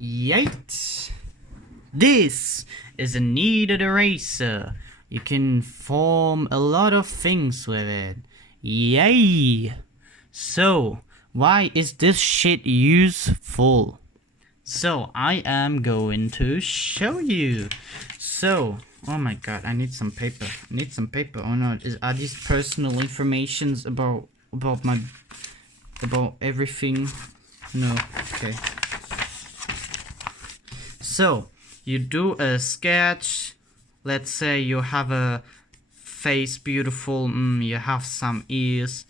Yikes! This is a kneaded eraser. You can form a lot of things with it. Yay! So, why is this shit useful? So, I am going to show you. So, oh my god, I need some paper. Oh no, are these personal informations about everything? No, okay. So, you do a sketch. Let's say you have a face beautiful, you have some ears,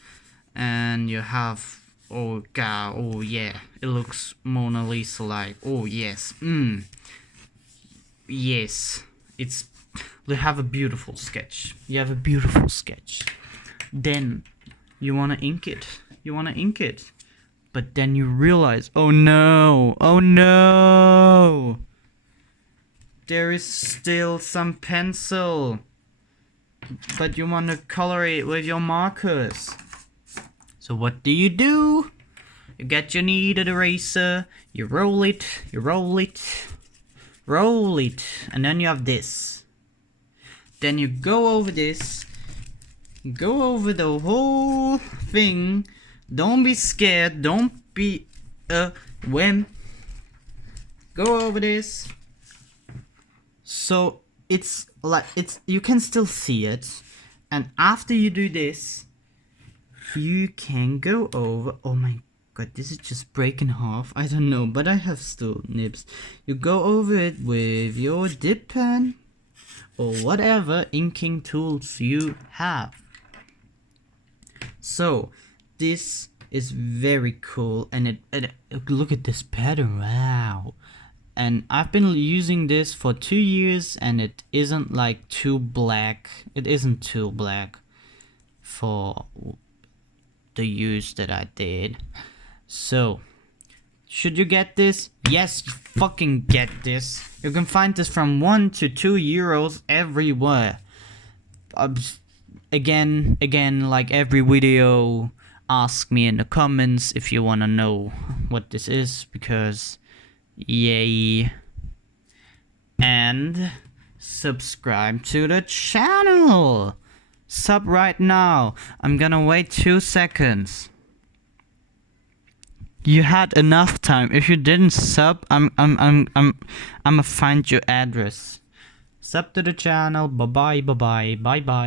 and you have, oh god, oh yeah, it looks Mona Lisa like, oh yes, yes, you have a beautiful sketch. Then, you wanna ink it. But then you realize, oh no, there is still some pencil, but you want to color it with your markers. So what do? You get your kneaded eraser, you roll it, and then you have this. Then you go over this, go over the whole thing. Don't be scared, don't be a wimp. Go over this. So it's like, you can still see it, and after you do this, you can go over, oh my god, this is just breaking half, I don't know, but I have still nibs. You go over it with your dip pen or whatever inking tools you have. So this is very cool, and it look at this pattern, wow. And I've been using this for 2 years, and it isn't like too black. It isn't too black for the use that I did. So, should you get this? Yes, you fucking get this. You can find this from 1 to 2 euros everywhere. Again, like every video, ask me in the comments if you wanna know what this is, because yay. And subscribe to the channel. Sub right now. I'm gonna wait 2 seconds. You had enough time. If you didn't sub, I'ma find your address. Sub to the channel. Bye bye.